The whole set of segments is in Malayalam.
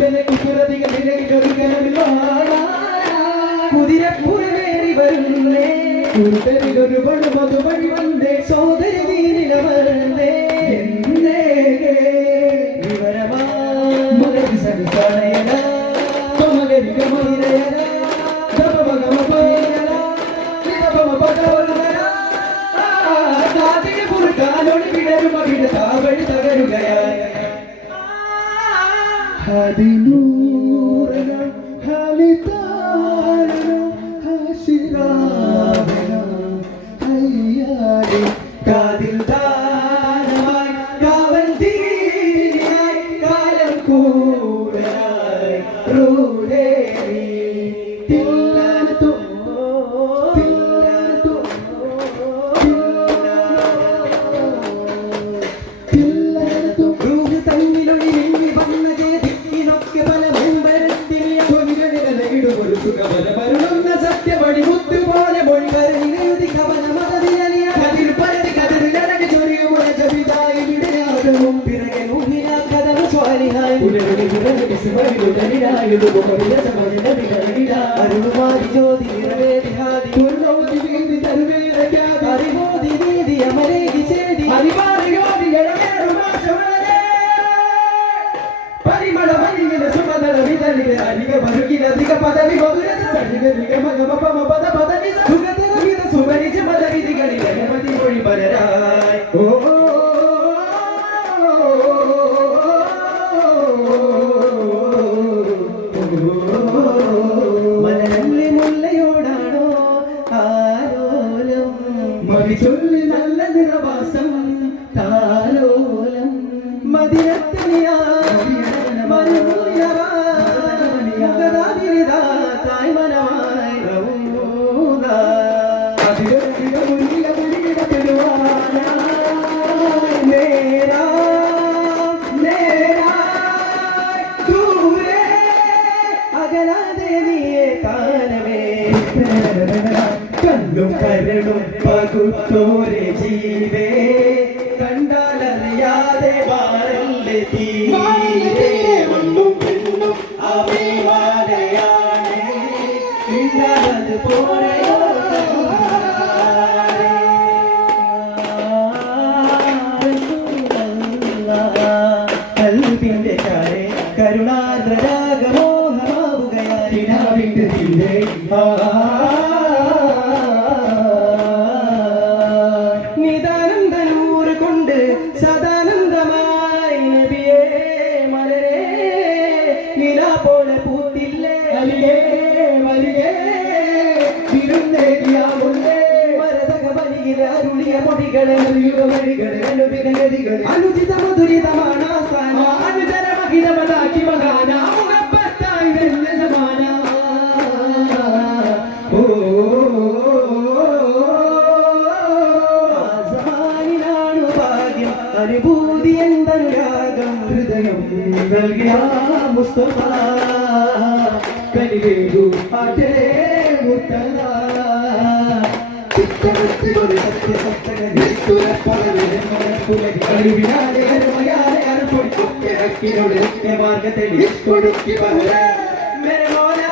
കൂട്ടനെ കുതിരധികം കുതിരപ്പുറമേറി വരുന്നേ കൂട്ടരിലൊരു പണു വഴി വന്നേ സോദരി വീരിലവരേ എന്നേ വിവരമാ മകരി സരിസണയന മകരി കമയിരയന ദമമഗമപയന നിരപമപകവലന കാതിന് പുറക്കാനോട് വിടരുമ വിടതാവഴി തകരുകയായി ഹദിനൂറന ഹലിതാരന ഹസിരാവന ഹയ്യാടി കാതിൽ ദാനമായി കാവൽ തീരിയായി കാലം കൂടായി റൂലേരി തില്ലാനതു തില്ലാനതു തില്ലാനതു റൂഹ് തന്നിലൊളി നിന്നി വന്ന ജയതിക്കിനൊക്കെ പല മുമ്പരത്തിനിയ തൊഴിലിടയിടും സുഖബല വരുന്ന സത്യപടി മുത്തുപോലെ മൊഴി കരഞ്ഞെഴുതി കവന മതവിലലിയ കതിർ പരതി കതിരിലടങ്ങി ചൊരിയുമുള്ള ജപിതായി വിടയാടും പിറകെ മുഹിന കഥമ സ്വാലിഹായി പുനരുടി പുനരുടി സുഖവിലുടലിനായുdu കവിരസമജനവിടലിടാ അരുളുമാരി ജ്യോതി നിറവേദിഹാദി പൂർണ്ണോതി വീതി തരുവേദ അറിവോതി വീതി അമരേകി ചേതി അറിവാറി യോതി എഴമേറുമാശമലരേ പരിമള വലിയ സുമതല വിതലിക അരിക മരുകില അധിക പദവി മധുരസ സരിക നിഗ മഗമ പമ പദ പദനി സുഗതര വിത സുപരിച മലവിധികളിൽ അനവധി മൊഴി പലരായി ഓ മലരല്ലി മുല്ലയോടാണോ ആലോലം മതി ചൊല്ലി നല്ല നിറവാസം താലോലം മദിനത്തനിയാ കല്ലും കരടും പകുത്തോരെ ജീവേ കണ്ടാലറിയാതെ വാറല്ലേ തീരെ മണ്ണും പെണ്ണും അഭിമാനയാണേ ഇന്നത് പോലെയോ കൽബിന്റെ ചാരെ കരുണാദ്രരാഗമോഹമാവുകയാരിനാവിന്റെ തീരെ നിതാനന്ദനൂറ് കൊണ്ട് സദാനന്ദമായി നബിയേ മലരേ നിലാ പോലെ പൂത്തില്ലേ അലിയേ വലിയേ വിരുന്നേകിയാവുള്ളേ മരതക വലിയ അരുളിയ മൊഴികളെ അറിയുക വഴികളെ അനുദിനഗതികളെ അനുചിത മധുരിതമാണ് ആസ്ഥാന അനുചര മഹിതമതാക്കി മകാന മുഖപ്പത്തായി തന്നെ സമാന അനുഭൂതി എന്തനുരാഗം ഹൃദയം നൽകിയ മുസ്തഫ കനിവേഗു ആറ്റേ മുത്തല മാർഗത്തിൽ കൊടുക്കി മേരെ മോല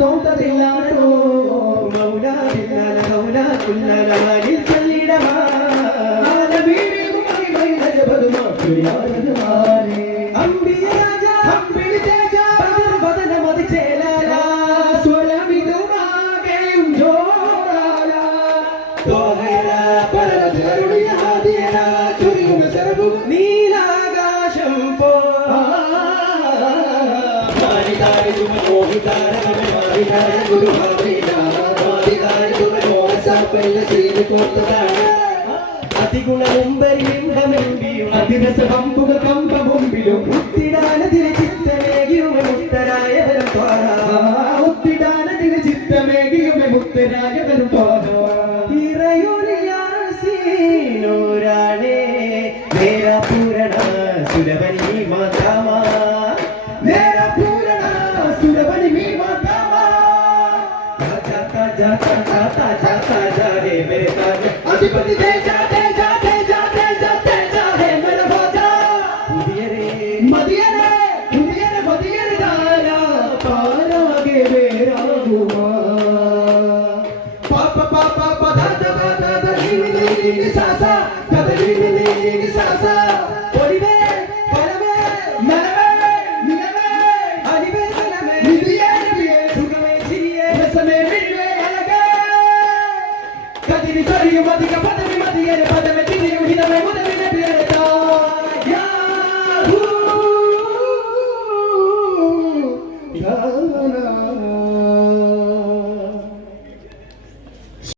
തോട്ടത്തില്ലാണോ മൗലാ കുല്ലലവാനിൽ ചൊല്ലിടമാ അമ്പിയ രാജ അമ്പിളി തേജ ബദന മതി ചേലാല സ്വരമിതുമാകെയും ജോറാല തോഹര പരമധരുളിയ ആദിയന ചൊരിയുന്ന ശരഭു നീലാകാശം പോ മാരിതാരി തുമ മോഹിതാരമേ മാരിതാര ഗുരു ഭാവിന മാരിതാരി തുമ മോഹസപ്പല്ല ശ്രീ കോർത്തതാണ് അതിഗുണമുമ്പരിലിംബമെമ്പിയും അതിരസപമ്പുക കമ്പമുമ്പിലും ഉത്തിടാനതിന് ചിത്തമേകിയുമെ മുക്തരായവരും ഉത്തിടാനതിന് ചിത്തമേകിയുമെ മുക്തരായവരും ഇറയൊരു യാസീനൂരാണേ ഗണപതി ജയ